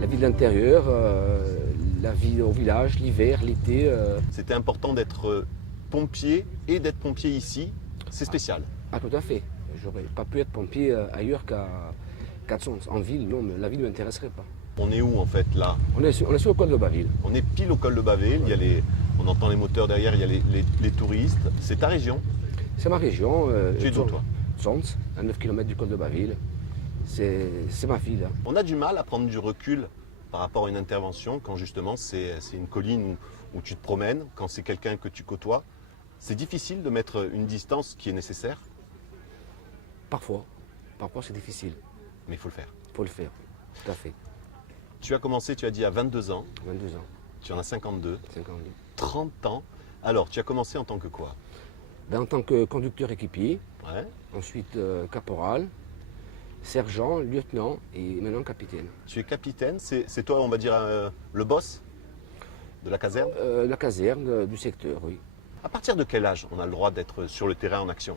La vie de l'intérieur, la vie au village, l'hiver, l'été. C'était important d'être pompier et d'être pompier ici. C'est spécial. Ah, tout à fait. J'aurais pas pu être pompier ailleurs qu'à Sons. En ville, non, mais la ville ne m'intéresserait pas. On est où en fait là? On est sur le col de Baville. On est pile au col de Baville. Il y a on entend les moteurs derrière, il y a les touristes. C'est ta région? C'est ma région. Tu es d'où toi? Sons, à 9 km du col de Baville. C'est ma ville. Hein. On a du mal à prendre du recul par rapport à une intervention quand justement c'est une colline où tu te promènes, quand c'est quelqu'un que tu côtoies. C'est difficile de mettre une distance qui est nécessaire, Parfois c'est difficile. mais il faut le faire. Il faut le faire, tout à fait. Tu as commencé, tu as dit, à 22 ans, 22 ans, tu en as 52, 52. 30 ans. Alors, tu as commencé en tant que quoi? Ben, en tant que conducteur équipier, Ouais. ensuite caporal, sergent, lieutenant et maintenant capitaine. Tu es capitaine, c'est toi, on va dire, le boss de la caserne? La caserne du secteur, oui. À partir de quel âge on a le droit d'être sur le terrain en action?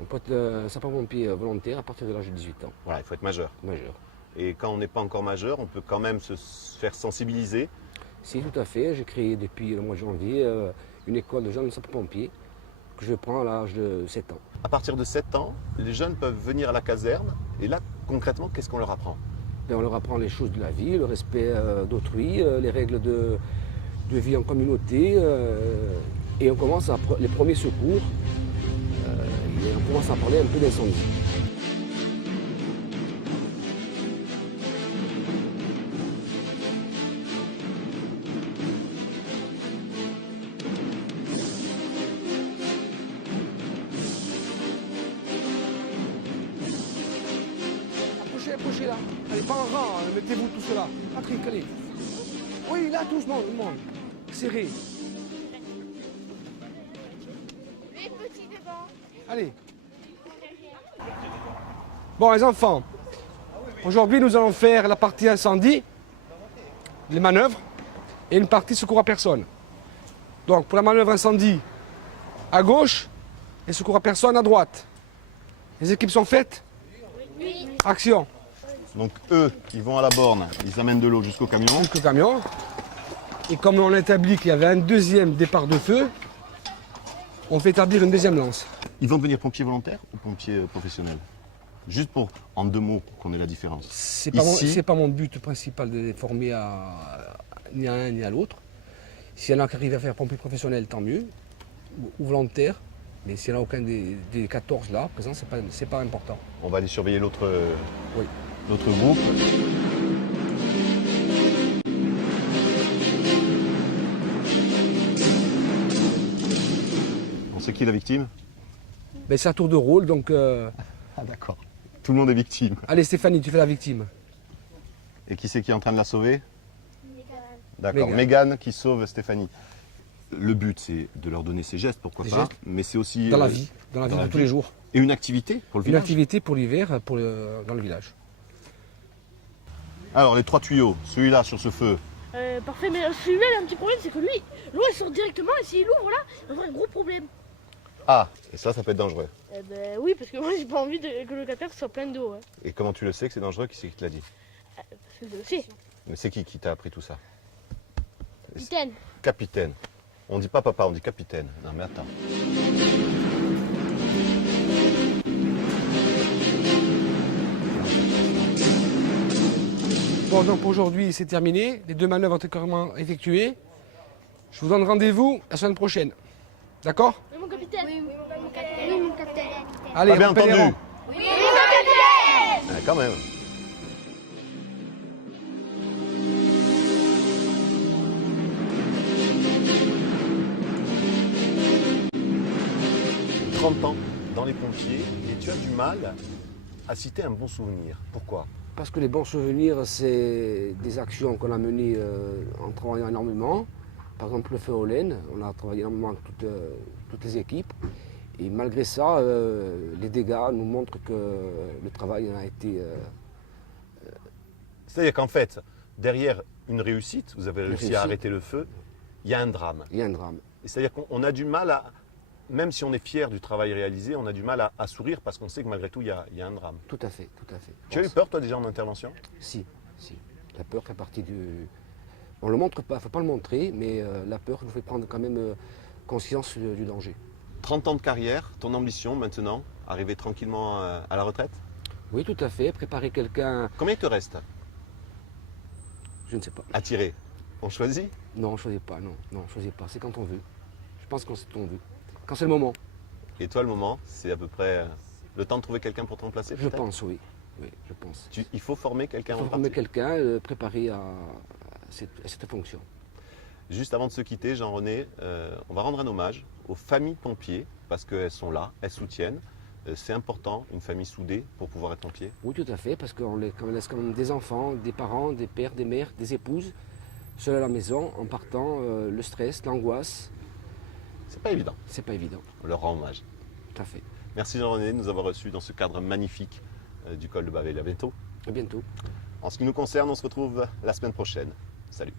On peut être sapeur-pompier volontaire à partir de l'âge de 18 ans, Voilà, il faut être majeur. majeur. Et quand on n'est pas encore majeur, on peut quand même se faire sensibiliser. Si, tout à fait. J'ai créé depuis le mois de janvier une école de jeunes sapeurs-pompiers que je prends à l'âge de 7 ans. À partir de 7 ans, les jeunes peuvent venir à la caserne. Et là, concrètement, qu'est-ce qu'on leur apprend? Ben, on leur apprend les choses de la vie, le respect d'autrui, les règles de vie en communauté. Et on commence les premiers secours. Et on commence à parler un peu d'incendie. Approchez là. Allez, pas en rang, hein, mettez-vous tous là. Patrick, allez. Oui, là, tous, non, tout le monde. Serré. Les petits devant. Allez. Bon, les enfants, aujourd'hui, nous allons faire la partie incendie, les manœuvres, et une partie secours à personne. Donc, pour la manœuvre incendie, à gauche, et secours à personne à droite. Les équipes sont faites? Oui. Action. Donc eux, ils vont à la borne, ils amènent de l'eau jusqu'au camion. Le camion. Et comme on a établi qu'il y avait un deuxième départ de feu, on fait établir une deuxième lance. Ils vont devenir pompiers volontaires ou pompiers professionnels? Juste pour, en 2 mots, qu'on ait la différence. C'est Ici- pas mon but principal de les former ni à l'un ni à l'autre. S'il y en a qui arrivent à faire pompier professionnel, tant mieux, ou volontaire. Mais s'il n'y en a aucun des 14 là, présents, c'est pas important. On va aller surveiller l'autre Oui. l'autre groupe. On sait qui est la victime? Ben, c'est à tour de rôle, donc Ah d'accord. Tout le monde est victime. allez Stéphanie, tu fais la victime. Et qui c'est qui est en train de la sauver? D'accord. Mégane. Mégane qui sauve Stéphanie. Le but, c'est de leur donner ces gestes, pourquoi Des pas, gestes. mais c'est aussi... Dans la vie de tous les jours. Et une activité pour le Une village. activité pour l'hiver dans le village. Alors, les 3 tuyaux, celui-là sur ce feu. Parfait, mais celui-là, il a un petit problème, c'est que lui, l'eau elle sort directement et s'il ouvre là, il va avoir un gros problème. Ah, et ça peut être dangereux. Eh ben oui, parce que moi j'ai pas envie que le capteur soit plein d'eau. Hein. Et comment tu le sais que c'est dangereux? Qui c'est qui te l'a dit? Parce que je le sais. Mais c'est qui t'a appris tout ça? Capitaine. Capitaine. On dit pas papa, on dit capitaine. Non mais attends. Bon, donc pour aujourd'hui, c'est terminé. Les 2 manœuvres ont été carrément effectuées. Je vous donne rendez-vous la semaine prochaine. D'accord? Oui, mon capitaine. Oui, mon capitaine. Oui, mon capitaine. Allez, Pas bien rappelez les entendu. rangs. Oui, mon capitaine. Ah, quand même. « 30 ans dans les pompiers et tu as du mal à citer un bon souvenir. Pourquoi? Parce que les bons souvenirs, c'est des actions qu'on a menées en travaillant énormément. Par exemple, le feu au laine, on a travaillé énormément avec toutes les équipes. Et malgré ça, les dégâts nous montrent que le travail a été... C'est-à-dire qu'en fait, derrière une réussite, vous avez réussi à réussite. arrêter le feu, il y a un drame. Il y a un drame. Et c'est-à-dire qu'on a du mal à, même si on est fier du travail réalisé, on a du mal à sourire parce qu'on sait que malgré tout, il y a un drame. Tout à fait, tout à fait. Tu as eu peur, toi, déjà en intervention? Si, si. La peur fait partie du... On ne le montre pas, il ne faut pas le montrer, mais la peur nous fait prendre quand même conscience du danger. 30 ans de carrière, ton ambition maintenant, arriver tranquillement à la retraite? Oui, tout à fait. Préparer quelqu'un, Combien il te reste je ne sais pas. à tirer? On choisit? Non, on ne choisit pas, non, on ne choisit pas. C'est quand on veut. Je pense qu'on c'est quand on veut. Quand c'est le moment, Et toi, le moment, c'est à peu près le temps de trouver quelqu'un pour te remplacer? je peut-être pense, oui. Oui, je pense. Il faut former quelqu'un Il faut en former particulier. quelqu'un, préparé à cette fonction. Juste avant de se quitter, Jean-René, on va rendre un hommage aux familles pompiers parce qu'elles sont là, elles soutiennent. C'est important, une famille soudée pour pouvoir être pompier. Oui, tout à fait, parce qu'on laisse quand même des enfants, des parents, des pères, des mères, des épouses, seuls à la maison, en partant, le stress, l'angoisse, C'est pas évident. c'est pas évident. On leur rend hommage. Tout à fait. Merci Jean-René de nous avoir reçus dans ce cadre magnifique du col de Bavelier. À bientôt. À bientôt. En ce qui nous concerne, on se retrouve la semaine prochaine. Salut.